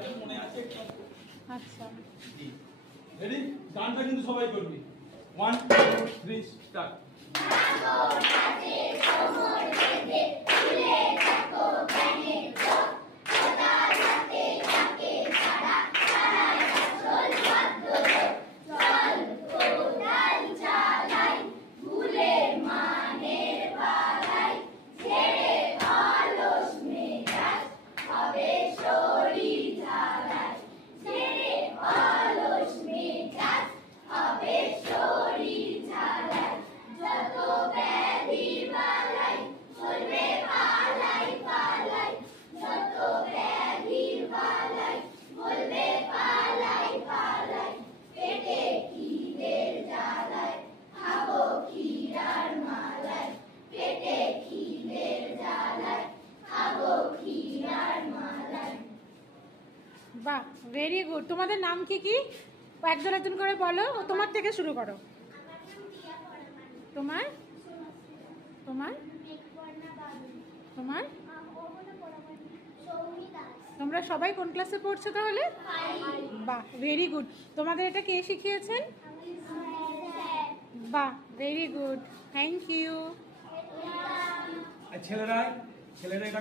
হয়তো মনে আছে। আচ্ছা রেডি? গানটা কিন্তু সবাই করবি। 1 2 3 স্টার্ট। বাহ, ভেরি গুড। তোমাদের নাম কি কি একজন একজন করে বলো। তোমার থেকে শুরু করো। তোমার তোমার তোমার তোমরা সবাই কোন ক্লাসে পড়ছো তাহলে? বাহ, ভেরি গুড। তোমাদের এটা কে শিখিয়েছেন? বাহ, ভেরি গুড, থ্যাংক ইউ। ছেলেরা ছেলেরা এটা